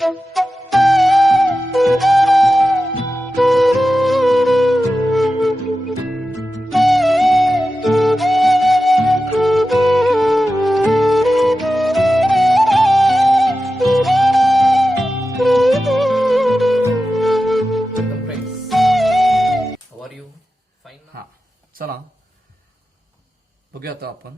चला बघूया आता आपण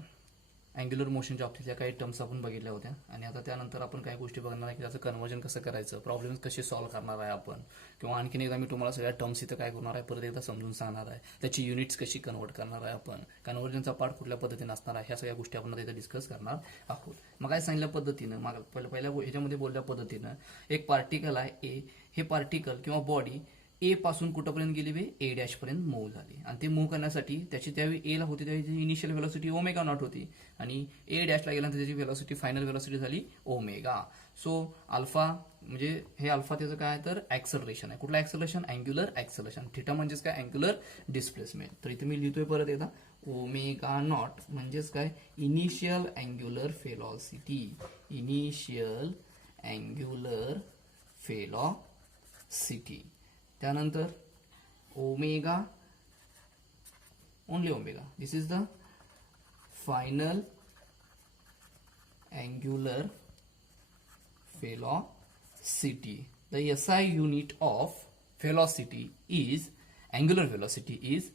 अँग्युलर मोशनच्या बाबतीतल्या काही टर्म्स आपण बघितल्या होत्या आणि आता त्यानंतर आपण काही गोष्टी बघणार आहे की त्याचं कन्व्हर्जन कसं करायचं, प्रॉब्लेम्स कसे सॉल्व्ह करणार आहे आपण, किंवा आणखीन एकदा मी तुम्हाला सगळ्या टर्म्स इथं काय करणार आहे परत एकदा समजून सांगणार आहे, त्याची युनिट्स कशी कन्वर्ट करणार आहे आपण, कन्व्हर्जनचा पार्ट कुठल्या पद्धतीने असणार आहे, ह्या सगळ्या गोष्टी आपण इथं डिस्कस करणार आहोत. मग काय सांगितल्या पद्धतीनं पहिल्या ह्याच्यामध्ये बोलल्या पद्धतीनं एक पार्टिकल आहे ए, हे पार्टिकल किंवा बॉडी ए पासून कुठपर्यंत गेली बे ए डॅश पर्यंत मूव्ह झाली आणि ते मूव्ह करण्यासाठी त्याची त्यावेळी एला होती त्याची इनिशियल व्हेलॉसिटी ओमेगा नॉट होती आणि ए डॅशला गेल्यानंतर त्याची व्हेलॉसिटी फायनल व्हेलॉसिटी झाली ओमेगा. सो अल्फा म्हणजे हे अल्फा त्याचं काय तर ऍक्सलरेशन आहे. कुठलं ऍक्सलरेशन? Angular acceleration. थिटा म्हणजेच काय? Angular displacement. तर इथे मी लिहितोय परत एकदा ओमेगा नॉट म्हणजेच काय? Initial angular velocity. Initial angular velocity. त्यानंतर omega, only omega, this is the final angular velocity. The SI unit of velocity is angular velocity is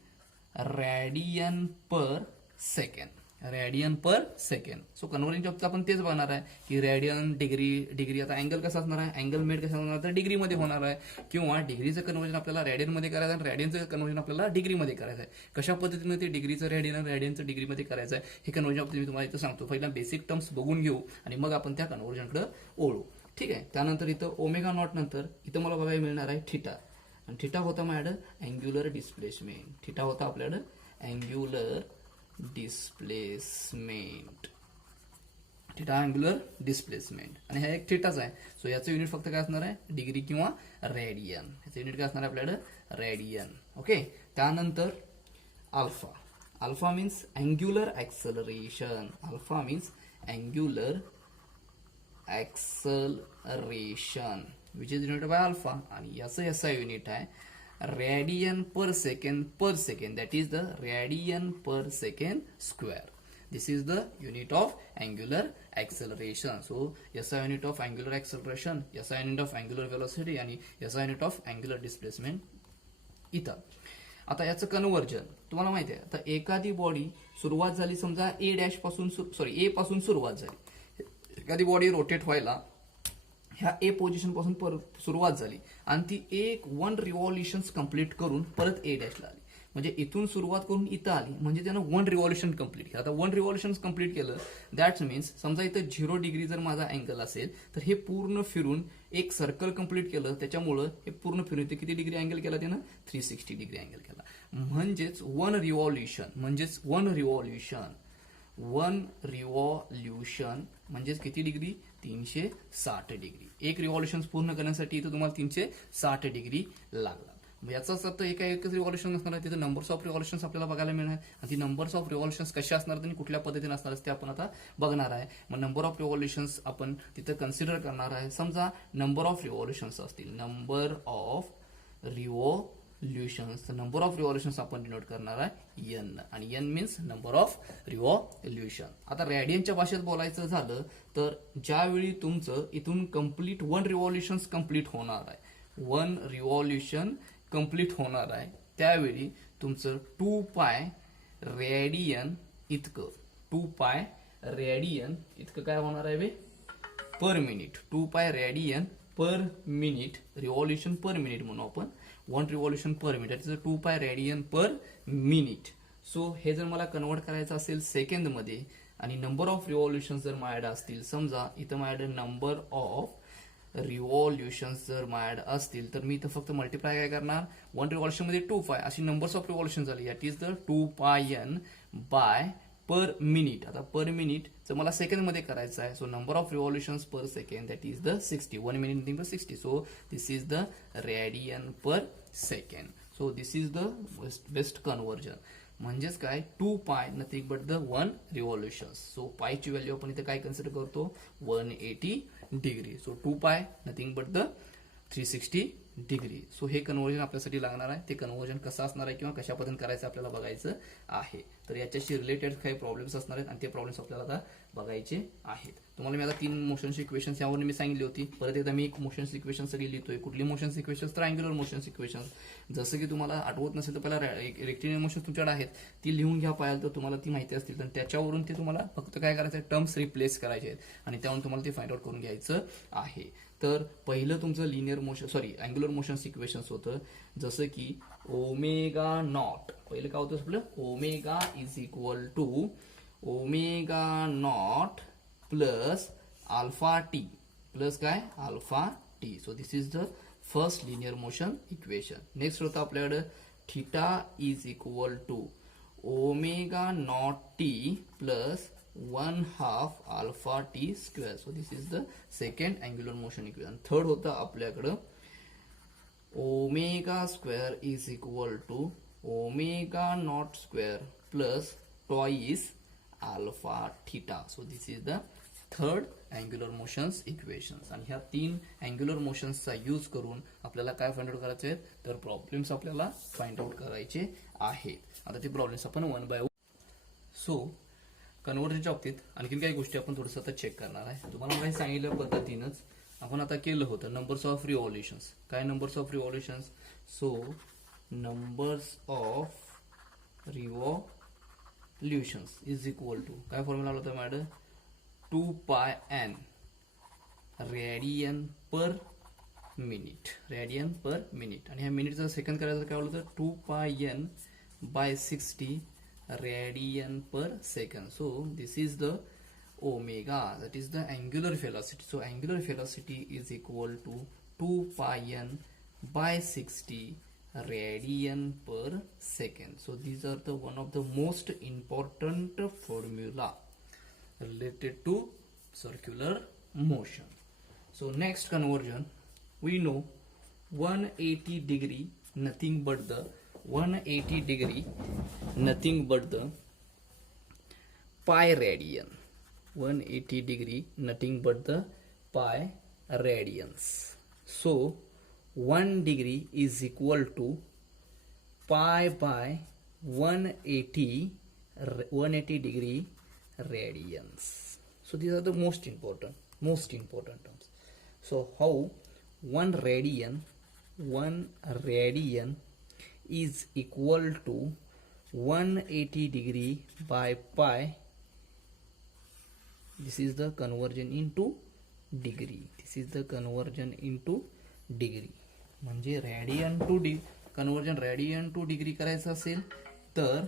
radian per second. Radian per second. So कन्व्हर्जनच्या बाबतीत आपण तेच बघणार आहे की radian degree आता angle कसा असणार आहे? अँगल मेड कसा होणार तर डिग्रीमध्ये होणार आहे, किंवा डिग्रीचं कन्व्हर्जन आपल्याला रॅडियनमध्ये करायचं आहे आणि रॅडियनचं कन्व्हर्जन आपल्याला डिग्रीमध्ये करायचं आहे. कशा पद्धतीने ते डिग्रीचं रॅडियन आणि रॅडियनचं डिग्रीमध्ये करायचं आहे हे कन्व्हर्जन बाबतीत मी तुम्हाला इथं सांगतो. पहिला बेसिक टर्म्स बघून घेऊ आणि मग आपण त्या कन्व्हर्जनकडे ओळू. ठीक आहे. त्यानंतर इथं ओमेगा नॉट नंतर इथं मला बघायला मिळणार आहे थिटा, आणि थिटा होता माझ्याकडं अँग्युलर डिस्प्लेसमेंट. थिटा होता आपल्याकडं angular displacement. Theta angular displacement आणि हा एक थिटाच आहे. सो याचं युनिट फक्त काय असणार आहे? डिग्री किंवा रॅडियन. याचं युनिट काय असणार आहे आपल्याकडं? रॅडियन. ओके. त्यानंतर alpha. Alpha means angular acceleration. Alpha means angular acceleration which is denoted by alpha, आणि याचं SI युनिट आहे radian per second, that is the radian per second square. This is the unit of angular acceleration. So SI unit of angular acceleration, SI unit of angular velocity आणि SI unit of angular displacement इथं. आता याचं conversion तुम्हाला माहिती आहे. आता एखादी body सुरुवात झाली समजा ए डॅश पासून ए पासून सुरुवात झाली. एखादी बॉडी रोटेट व्हायला ह्या ए पोझिशन पासून सुरुवात झाली आणि ती एक 1 रिव्हॉल्युशन्स कंप्लीट करून परत ए डॅशला आली. म्हणजे इथून सुरुवात करून इथं आली म्हणजे त्यानं 1 रिव्हॉल्युशन कंप्लीट केलं. आता 1 रिव्हॉल्युशन्स कंप्लीट केलं दॅट्स मीन्स समजा इथं 0 डिग्री जर माझा अँगल असेल तर हे पूर्ण फिरून एक सर्कल कंप्लीट केलं, त्याच्यामुळं हे पूर्ण फिरून इथे किती डिग्री अँगल केला त्यानं? 360 डिग्री अँगल केला. म्हणजेच 1 रिव्हॉल्युशन म्हणजेच किती डिग्री? 360 डिग्री. एक रिव्हॉल्युशन पूर्ण करण्यासाठी इथं तुम्हाला 360 डिग्री लागला. याचाच अर्थ एकच रिव्हॉल्युशन असणार आहे, तिथं नंबर्स ऑफ रिव्हॉल्युशन्स आपल्याला बघायला मिळणार आणि ती नंबर्स ऑफ रिव्हॉल्युशन्स कशा असणार आणि कुठल्या पद्धतीने असणार ते आपण आता बघणार आहे. मग नंबर ऑफ रिव्हॉल्युशन्स आपण तिथं कन्सिडर करणार आहे. समजा नंबर ऑफ रिव्हॉल्युशन्स असतील, number of revolutions, number of revolutions आपण डिनोट करणार आहे एन, आणि N means number of revolution. आता रॅडियनच्या भाषेत बोलायचं झालं तर ज्यावेळी तुमचं इथून कंप्लीट 1 रिव्हॉल्युशन्स कंप्लीट होणार आहे, 1 रिव्हॉल्युशन कंप्लीट होणार आहे, त्यावेळी तुमचं 2 पाय रॅडियन इतकं, 2 पाय रॅडियन इतकं काय होणार आहे बे? Per minute. 2 pi radian per minute, revolution per minute म्हणू आपण. 1 revolution per minute, 2 pi radian per minute. So हे जर मला कन्वर्ट करायचं असेल सेकंद मध्ये आणि नंबर ऑफ रिव्हॉल्युशन जर माझ्याकडे असतील, समजा इथं माझ्याकडे नंबर ऑफ रिव्हॉल्युशन्स जर माझ्याकडे असतील तर मी इथं फक्त मल्टिप्लाय काय करणार? 1 रिव्हॉल्युशन मध्ये 2 पाय अशी नंबर्स ऑफ रिव्हॉल्युशन झाली. दॅट इज द 2 पाय एन बाय पर मिनिट. आता पर मिनिट जर मला सेकंड मध्ये करायचं आहे, so number of revolutions per second that is the 60. 1 minute nothing but 60. So this is the radian per second. So this is the best conversion. म्हणजेच काय? 2 pi nothing but the 1 revolutions. So पायची value आपण इथे काय consider करतो? 180 degree. So 2π nothing but the 360 degree. So हे conversion आपल्यासाठी लागणार आहे. ते कन्व्हर्जन कसं असणार आहे किंवा कशा पद्धतीने करायचं आपल्याला बघायचं आहे. तर याच्याशी रिलेटेड काही प्रॉब्लेम्स असणार आहेत आणि ते प्रॉब्लेम्स आपल्याला आता बघायचे आहेत. तुम्हाला मी आता 3 मोशन्स इक्वेशन्स यावरून मी सांगितली होती. परत एकदा मी एक मोशन्स इक्वेशन सगळी लिहितोय. कुठली मोशन्स इक्वेशन्स तर अँग्युलर मोशन्स इक्वेशन्स. जसं की तुम्हाला आठवत नसेल तर पहिला रेक्टिलिनियर मोशन्स तुमच्याकडे आहेत ती लिहून घ्या पाहिजे तर तुम्हाला ती माहिती असतील. तर त्याच्यावरून ते तुम्हाला फक्त काय करायचं आहे टर्म्स रिप्लेस करायचे आहेत आणि त्यावरून तुम्हाला ते फाइंड आउट करून घ्यायचं आहे. तर पहिलं तुमचं linear motion angular motions equations होतं जसं की ओमेगा नॉट. पहिलं काय होतं आपलं omega is equal to omega naught plus alpha t plus काय alpha t. So this is the first linear motion equation. Next होतं आपल्याकडे theta is equal to omega naught t plus 1/2 alpha t square. So this is the second angular motion equation. Third होतं आपल्याकडं omega square is equal to omega naught square plus twice alpha theta. So this is the third angular motions equations. आणि ह्या 3 angular मोशन्सचा use करून आपल्याला काय find out करायचे आहेत तर प्रॉब्लेम्स आपल्याला फाइंड आउट करायचे आहेत. आता ते प्रॉब्लेम्स आपण 1 बाय 1. सो कन्व्हर्जनच्या बाबतीत आणखीन काही गोष्टी आपण थोडंसं आता चेक करणार आहे. तुम्हाला काही सांगितल्या पद्धतीनंच आपण आता केलं होतं नंबर्स ऑफ रिव्हॉल्युशन्स. काय numbers of revolutions. So numbers of revolutions is equal to काय फॉर्म्युला होता madam 2πn radian per minute. Radian per minute. आणि ह्या मिनिटचा सेकंड करायचं काय होतं 2πn by 60 radian per second. So this is the omega, that is the angular velocity. So angular velocity is equal to 2 pi n by 60 radian per second. So these are the one of the most important formula related to circular motion. So next conversion, we know 180 degree nothing but the 180 degree nothing but the pi radian. 180 degree nothing but the pi radians. So 1 degree is equal to pi by 180 degree radians. So these are the most important terms. So how 1 radian is equal to 180 degree by pi. This is the conversion into degree. This is the conversion into degree. म्हणजे radian to conversion radian to degree करायचं असेल तर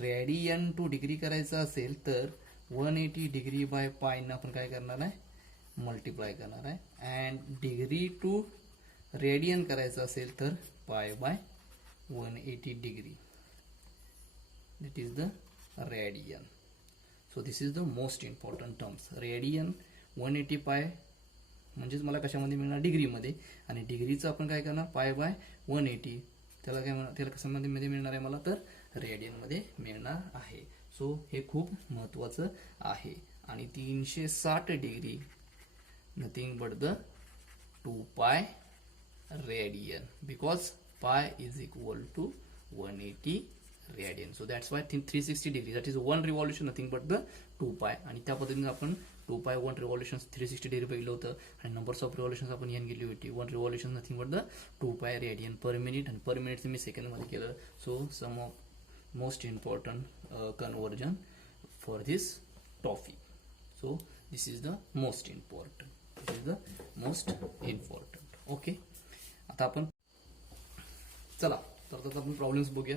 radian to degree करायचं असेल तर 180 degree by pi ना आपण काय करणार आहे मल्टिप्लाय करणार आहे. अँड डिग्री टू रेडियन करायचं असेल तर pi by 180 degree, that is the radian. So this is the most important terms. Radian 180 pi म्हणजेच मला कशामध्ये मिळणार डिग्रीमध्ये आणि डिग्रीचं आपण काय करणार पाय बाय 180 त्याला काय म्हणणार त्याला कशामध्ये मिळणार आहे मला तर रेडियन मध्ये मिळणार आहे. सो हे खूप महत्त्वाचं आहे. आणि 360 degree nothing but the 2 pi radian because pi is equal to 180 radian. So that's why 360 degree, that is one revolution nothing but the 2 pi. आणि त्या पद्धतीने आपण 2 pi 1 revolutions 360 degree बघितलं होतं आणि नंबर्स ऑफ रिव्हॉल्युशन्स आपण यान गेली होती. 1 revolution nothing but the 2 pi radian per minute आणि per minute मी सेकंड मध्ये केलं. So some of most important conversion for this topic. So this is the most important. Okay, आता आपण चला तर आता आपण प्रॉब्लेम्स बघूया.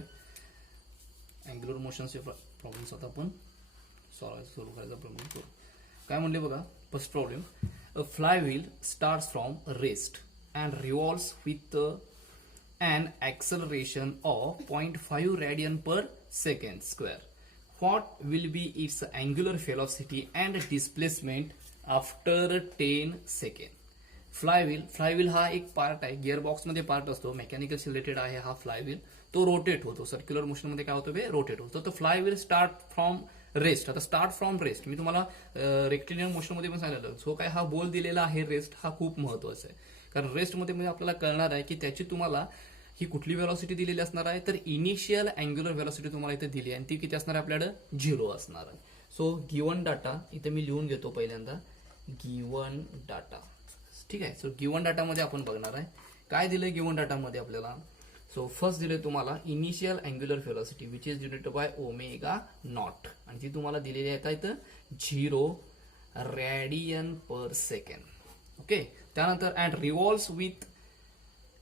अँग्युलर मोशनचे प्रॉब्लेम्स आता आपण सॉल्व्ह करायचा प्रयत्न करू. काय म्हणले बघा first problem. A flywheel starts from rest and revolves with an acceleration of 0.5 radian per second square. What will be its angular velocity and displacement after 10 seconds? Flywheel हा एक पार्ट आहे, गिअरबॉक्स मध्ये पार्ट असतो, mechanical related आहे हा flywheel. तो rotate होतो, circular motion मध्ये काय होतं बे रोटेट होतो. तो फ्लायव्हील स्टार्ट फ्रॉम रेस्ट. आता स्टार्ट फ्रॉम रेस्ट मी तुम्हाला रेक्टिलिनियर मोशनमध्ये पण सांगितलं. सो काय हा बोल दिलेला आहे रेस्ट हा खूप महत्वाचा आहे, कारण रेस्टमध्ये म्हणजे आपल्याला कळणार आहे की त्याची तुम्हाला ही कुठली व्हेलॉसिटी दिलेली असणार आहे, तर इनिशियल अँग्युलर व्हेलॉसिटी तुम्हाला इथे दिली आहे आणि ती किती असणार आहे आपल्याकडे 0 असणार आहे. सो गिवन डाटा इथे मी लिहून घेतो पहिल्यांदा, गिवन डाटा. ठीक आहे. सो गिवन डाटामध्ये आपण बघणार आहे काय दिलंय गिवन डाटामध्ये आपल्याला. सो फर्स्ट दिले तुम्हाला initial angular velocity which is denoted by omega naught, आणि ती तुम्हाला दिलेली आहे काय तर 0 रेडियन पर सेकंड. ओके. त्यानंतर and revolves with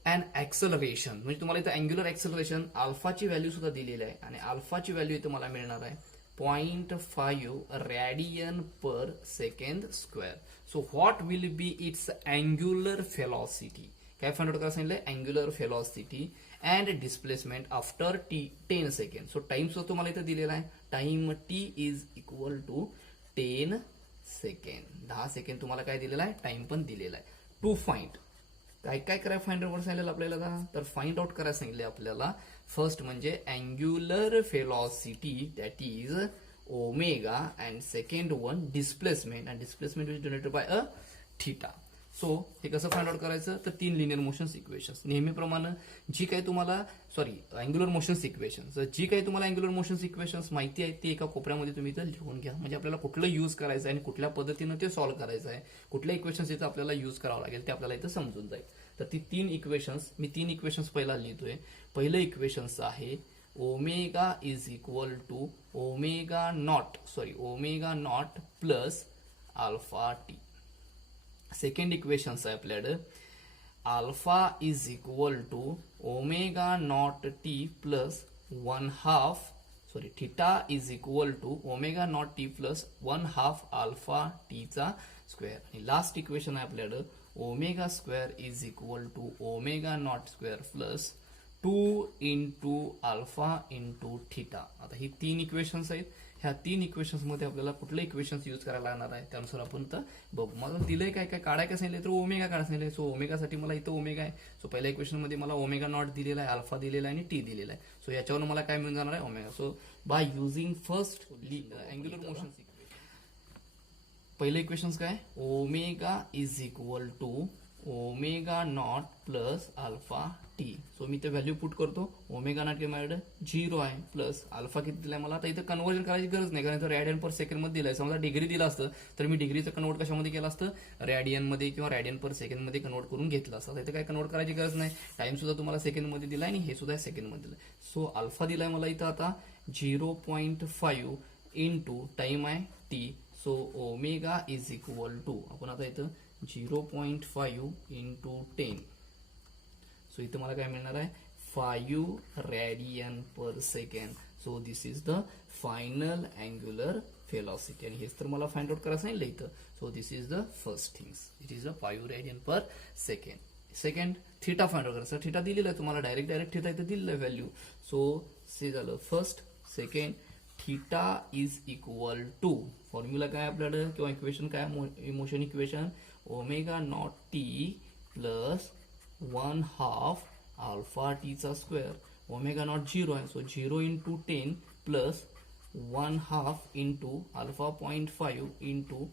and acceleration, म्हणजे तुम्हाला इथं अँग्युलर ऍक्सलरेशन अल्फाची व्हॅल्यू सुद्धा दिलेली आहे आणि अल्फाची व्हॅल्यू इथं मला मिळणार आहे 0.5 radian per second square. So what will be its angular velocity, काय फाइंड आउट करायला सांगितलंय, angular velocity and displacement after t 10 second. So time सुद्धा तुम्हाला इथं दिलेला आहे, time t is equal to 10 second. 10 second तुम्हाला काय दिलेला आहे, टाइम पण दिलेला आहे. टू फाइंड काय काय करायला फाइंड आउट सांगितलं आपल्याला, तर फाइंड आउट करायला सांगितले आपल्याला फर्स्ट म्हणजे angular velocity that is omega and second one displacement, and displacement is denoted by a theta. So हे कसं फाइंड आउट करायचं, तर 3 लिनियर मोशन इक्वेशन्स नेहमीप्रमाणे जी काही तुम्हाला अँग्युलर मोशन इक्वेशन्स, जी काही तुम्हाला अँग्युलर मोशन इक्वेशन्स माहिती आहे ती एका कोपऱ्यामध्ये तुम्ही इथं लिहून घ्या, म्हणजे आपल्याला कुठलं यूज करायचं आहे आणि कुठल्या पद्धतीनं ते सॉल्व्ह करायचं आहे, कुठल्या इक्वेशन्स इथं आपल्याला यूज करावं लागेल ते आपल्याला इथं समजून जाईल. तर ती 3 इक्वेशन्स मी 3 इक्वेशन्स पहिला लिहितोय. पहिलं इक्वेशन्स आहे omega is equal to omega naught plus alpha t. Second equation आहे आपल्याकडे alpha is equal to omega naught t plus 1/2 theta is equal to omega naught t plus 1/2 alpha t चा square. आणि last equation आहे आपल्याकडे omega square is equal to omega naught square plus 2 into alpha into theta. आता ही 3 equations आहेत. ह्या 3 equations मध्ये आपल्याला कुठले इक्वेशन्स यूज करायला लागणार आहे त्यानुसार आपण तर बघू. मला दिलंय काय काय काढाय काय सांगितलं, तर ओमेगा काढायला सांगितलंय. सो ओमेगासाठी मला इथं ओमेगा आहे. सो पहिल्या इक्वेशन मध्ये मला ओमेगा नॉट दिलेला आहे, अल्फा दिलेला आहे आणि टी दिलेला आहे. सो याच्यावर मला काय मिळून जाणार आहे, omega. So by using first angular motion पहिलं इक्वेशन्स काय, omega is equal to omega naught plus alpha t. So मी ते व्हॅल्यू पुट करतो. ओमेगा नॉट माझ्याकडे 0 आहे प्लस अल्फा किती दिलाय मला. आता इथं कन्व्हर्जन करायची गरज नाही, कारण इथं रॅडियन पर सेकंड मध्ये दिलाय. समजा डिग्री दिला असतं तर मी डिग्रीचं कन्वर्ट कशामध्ये केलं असतं, रॅडियन मध्ये किंवा रॅडियन पर सेकंड मध्ये कन्वर्ट करून घेतलं असतं. इथं काय कन्वर्ट करायची गरज नाही. टाइम सुद्धा तुम्हाला सेकंड मध्ये दिलाय आणि हे सुद्धा सेकंड मध्ये दिलाय. सो अल्फा दिलाय मला इथं आता 0.5 इंटू टाइम आहे t. So omega is equal to आपण आता इथं 0.5 इंटू 10. सो इथं मला काय मिळणार आहे 5 radian per second. So this is the final angular velocity, आणि हेच तर मला फाइंड आउट करायचं सांगितलं इथं. So this is the first things, it is the 5 radian per second. Second theta find out करायचं. थीटा दिलेला आहे तुम्हाला, डायरेक्ट थीटा इथं दिलेलं आहे व्हॅल्यू. सो से झालं first. Second theta is equal to formula काय आपल्याकडे किंवा इक्वेशन काय, motion equation omega naught t plus 1/2 alpha t चा स्क्वेअर. ओमेगा नॉट 0 आहे, so 0 into 10 plus 1/2 into alpha 0.5 into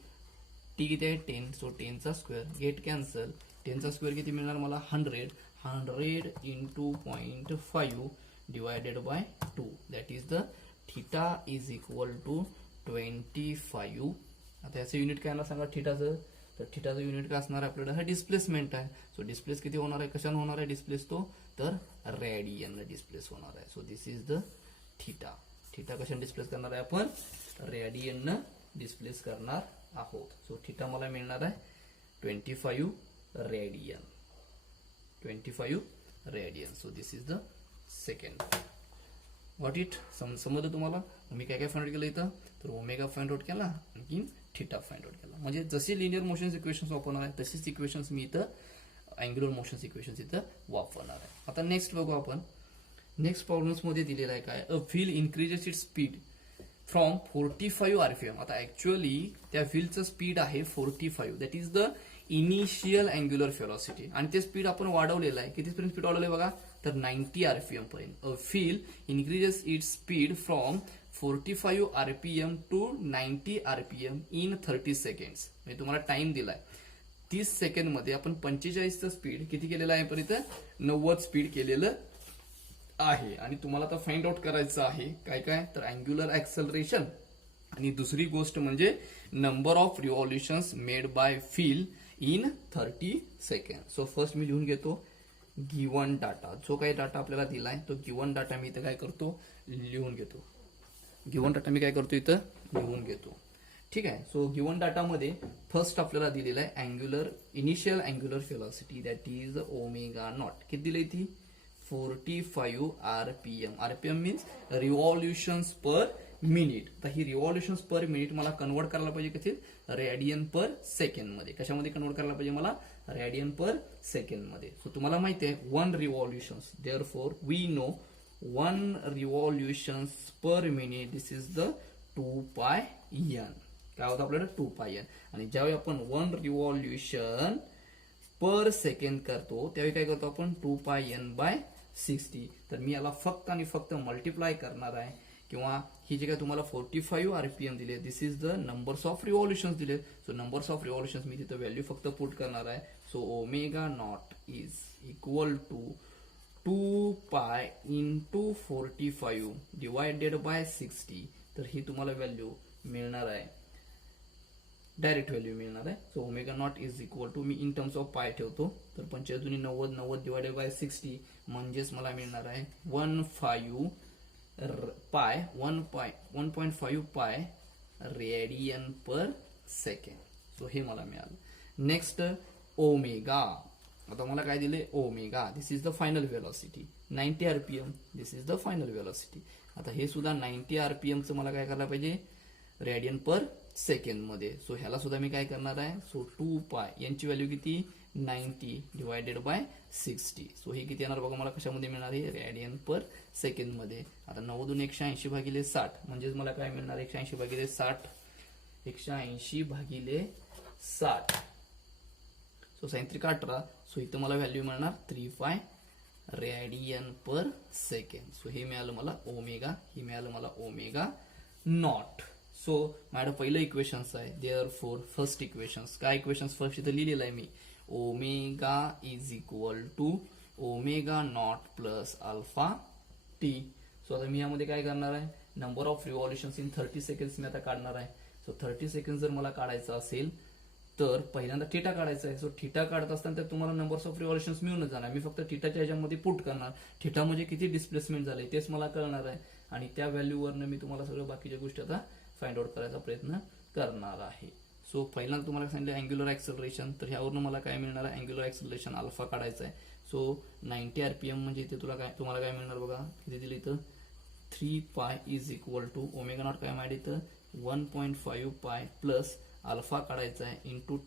t किती आहे 10. सो 10 चा स्क्वेअर गेट कॅन्सल. 10 चा स्क्वेअर किती मिळणार मला 100 into 0.5 divided by 2. That is the theta is equal to 25. आता याचं युनिट काय सांगा थीटाचं, तर थीटाचं युनिट काय असणार आहे आपल्याला, हा डिस्प्लेसमेंट आहे. सो डिस्प्लेस किती होणार आहे, कशाने होणार आहे डिस्प्लेस, तो तर रेडियन डिस्प्लेस होणार आहे. So this is the theta. Theta कशाने डिस्प्लेस करणार आहे आपण, रेडियन डिस्प्लेस करणार आहोत. सो थीटा मला मिळणार आहे 25 radian. 25 radian. So this is the second. What it समजलं तुम्हाला. मी काय काय फाइंड आउट केलं इथं, तर ओमेगा फाइंड आउट केला, आणखी थीटा फाइंड आउट केला. म्हणजे जशी लिनियर मोशन इक्वेशन्स वापरणार आहे तशीच इक्वेशन्स मी इथं अँग्युलर मोशन इक्वेशन्स इथं वापरणार आहे. आता नेक्स्ट बघू आपण. नेक्स्ट प्रॉब्लेम्स मध्ये दिलेला आहे काय, अ wheel increases its speed from 45 RPM. आता ऍक्च्युअली त्या व्हीलचं स्पीड आहे 45. That is the initial angular velocity, आणि ते स्पीड आपण वाढवलेलं आहे. किती स्पीड वाढवलंय बघा, तर 90 RPM पर्यंत. A wheel increases its speed from 45 RPM to 90 RPM in 30 seconds. म्हणजे तुम्हाला टाइम दिलाय 30 सेकंड मध्ये आपण 45चं स्पीड किती केलेलं आहे, पण इथं 90 स्पीड केलेलं आहे. आणि तुम्हाला आता फाइंड आउट करायचं आहे काय काय, तर अँग्युलर ऍक्सलरेशन आणि दुसरी गोष्ट म्हणजे number of revolutions made by wheel in 30 second. So first मी लिहून घेतो गिवन डाटा. जो काही डाटा आपल्याला दिलाय तो गिवन डाटा मी इथं काय करतो, लिहून घेतो. गिवन डाटा मी काय करतो इथं लिहून घेतो. ठीक आहे. सो गिवन डाटामध्ये फर्स्ट आपल्याला दिलेला आहे initial angular velocity that is omega naught. किती दिली ती 45 RPM. RPM means revolutions per minute. तर ही रिव्हॉल्युशन्स पर मिनिट मला कन्वर्ट करायला पाहिजे किती, रेडियन पर सेकंड मध्ये. कशामध्ये कन्वर्ट करायला पाहिजे मला, रेडियन पर सेकंड मध्ये. सो तुम्हाला माहिती आहे 1 revolutions, therefore we know 1 revolutions per minute this is the 2 pi n. काय होतं आपल्याला 2 पाय n. आणि ज्यावेळी आपण 1 रिव्हॉल्युशन पर सेकंड करतो त्यावेळी काय करतो आपण 2 पाय n बाय 60. तर मी याला फक्त आणि फक्त मल्टिप्लाय करणार आहे, किंवा ही जे काय तुम्हाला 45 RPM दिले this is the numbers of revolutions दिले. सो नंबर्स ऑफ रिव्हॉल्युशन्स मी तिथं व्हॅल्यू फक्त पुट करणार आहे. So omega naught is equal to 2 pi into 45 divided by 60. तर ही तुम्हाला व्हॅल्यू मिळणार आहे, डायरेक्ट व्हॅल्यू मिळणार आहे. So omega naught is equal to, मी इन टर्म्स ऑफ पाय ठेवतो, तर 45 दुनी 90, 90 डिवायडेड बाय 60 म्हणजेच मला मिळणार आहे 1.5 pi radian per second. So हे मला मिळालं. Next omega. आता मला काय दिले omega, this is the final velocity 90 RPM. This is the final velocity. आता हे सुद्धा 90 RPM चं मला काय करायला पाहिजे, रेडियन पर सेकंड मध्ये. सो ह्याला सुद्धा मी काय करणार आहे, सो 2 पाय यांची व्हॅल्यू किती 90 डिवायडेड बाय 60. सो हे किती येणार बघा मला कशामध्ये मिळणार आहे, रेडियन पर सेकंड मध्ये. आता 90 180 भागिले 60 म्हणजेच मला काय मिळणार 180 भागिले 60, 180 भागिले 60. सो 18. सो इथं मला व्हॅल्यू मिळणार 3 pi radian per second. So हे मिळालं मला ओमेगा, हे मिळालं मला ओमेगा नॉट. सो माझं पहिलं इक्वेशन्स आहे, देअरफॉर फर्स्ट इक्वेशन्स. काय इक्वेशन्स फर्स्ट इथं लिहिलेलं आहे मी, omega is equal to omega naught plus alpha t. So आता मी यामध्ये काय करणार आहे, number of revolutions in 30 seconds मी आता काढणार आहे. सो 30 सेकंड जर मला काढायचं असेल तर पहिल्यांदा थिटा काढायचा आहे. सो थिटा काढत असताना तर तुम्हाला नंबर्स ऑफ रिव्हॉल्युशन्स मिळूनच जाणार. मी फक्त थिटाच्या ह्याच्यामध्ये पुट करणार, थिटा म्हणजे किती डिस्प्लेसमेंट झाले तेच मला कळणार आहे, आणि त्या व्हॅल्यूवरनं मी तुम्हाला सगळं बाकीच्या गोष्टी आता फाइंड आउट करायचा प्रयत्न करणार आहे. सो पहिल्यांदा तुम्हाला सांगितलं अँग्युलर ऍक्सलरेशन, तर ह्यावरून मला काय मिळणार आहे, अँग्युलर ऍक्सलरेशन अल्फा काढायचा आहे. सो 90 RPM म्हणजे इथे तुम्हाला काय मिळणार बघा, किती दिलं इथं 3 pi is equal to omega naught काय माहिती इथं 1.5 पाय प्लस अल्फा काढायचा आहे इंटू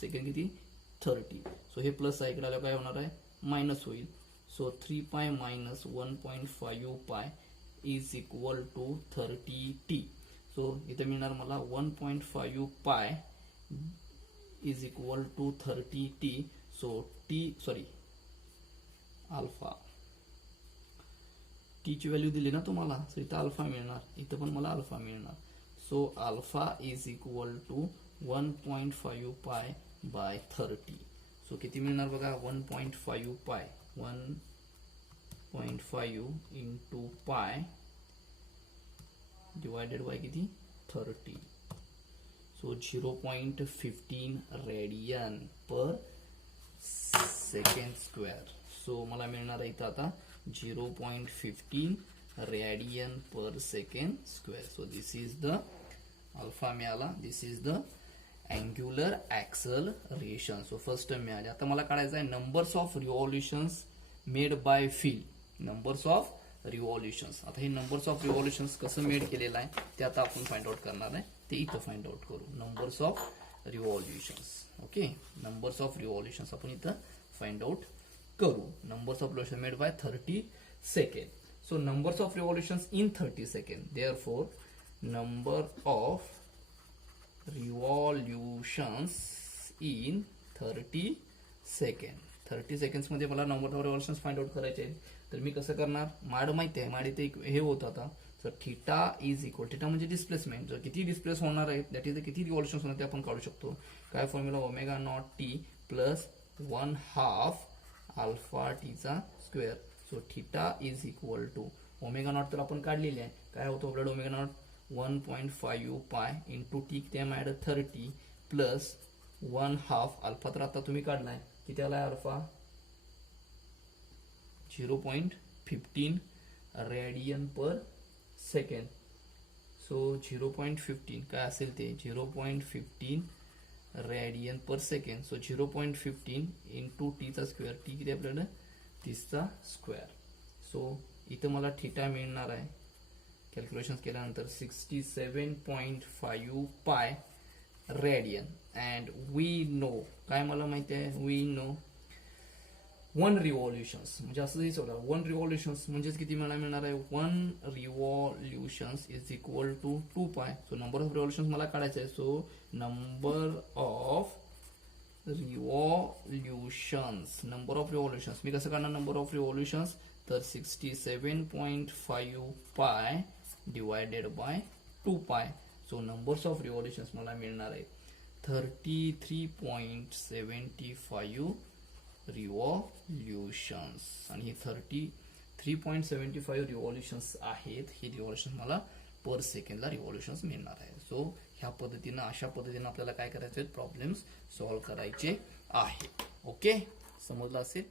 सेकंड किती 30. सो हे प्लस आहे, इकडे आल्यावर काय होणार आहे मायनस होईल. So 3 pi minus 1.5 pi is equal to 30t. So इथे मिळणार मला 1.5 pi is equal to 30t. So alpha T ची व्हॅल्यू दिली ना तुम्हाला, सो इथं अल्फा मिळणार, इथं पण मला अल्फा मिळणार. So alpha is equal to 1.5 pi bye 30. So किती मिळणार बघा 1.5 पाय 1.5 इंटू पाय डिवायडेड बाय किती 30. So 0.15 radian per second square. So मला मिळणार आहे इथं आता 0.15 radian per second square. So this is the alpha मिळाला, this is the angular acceleration. So first term मिळाली. आता मला काढायचं आहे numbers of revolutions made by wheel, numbers of revolutions. आता हे नंबर्स ऑफ रिव्हॉल्युशन्स कसं मेड केलेलं आहे ते आता आपण फाइंड आउट करणार आहे, ते इथं फाइंड आउट करू. Numbers of revolutions, okay, numbers of revolutions आपण इथं फाइंड आउट करू. Numbers of revolution made by 30 second. So numbers of revolutions in 30 second, therefore number of revolutions in 30 second. 30 seconds मध्ये मला number of revolutions find out करायचे आहेत. तर मी कसं करणार, माड माहिती आहे, माड इथे हे होतं आता तर थिटा इज इक्वल, थिटा म्हणजे डिस्प्लेसमेंट, जर किती डिस्प्लेस होणार आहे दॅट इज किती रिव्हॉल्युशन होणार ते आपण काढू शकतो. काय formula, omega naught t plus 1/2 alpha टीचा square. So theta is equal to omega naught तर आपण काढलेली आहे, काय होतं आपल्याला omega naught 1.5 pi into t किती आहे माझ्याकडे 30 प्लस 1/2 अल्फा तर आता तुम्ही काढलाय किती आलाय alpha 0.15 radian per second. So 0.15 काय असेल ते 0.15 radian per second. So 0.15 into टीचा स्क्वेअर, टी किती आपल्याकडे 30चा स्क्वेअर. सो इथं मला थिटा मिळणार आहे कॅल्क्युलेशन केल्यानंतर 67.5 pi radian. And we know, काय मला माहिती आहे, वी नो 1 रिव्हॉल्युशन्स म्हणजे असं हेच होतं 1 रिव्हॉल्युशन्स म्हणजेच किती मला मिळणार आहे 1 रिव्हॉल्युशन्स इज इक्वल टू 2 पाय. सो नंबर ऑफ रिव्हॉल्युशन्स मला काढायचं आहे. सो नंबर ऑफ रिव्हॉल्युशन्स मी कसं काढणार नंबर ऑफ रिव्हॉल्युशन्स, तर 67.5 पाय डिवायडेड बाय 2 पाय. सो नंबर्स ऑफ रिव्हॉल्युशन्स मला मिळणार आहे 33.75 रिव्हॉल्युशन्स. आणि हे 33.75 रिव्हॉल्युशन्स आहेत, हे रिव्हॉल्युशन्स मला पर सेकंडला रिव्हॉल्युशन्स मिळणार आहे. सो ह्या पद्धतीनं अशा पद्धतीनं आपल्याला काय करायचे प्रॉब्लेम्स सॉल्व्ह करायचे आहे. ओके, समजलं असेल.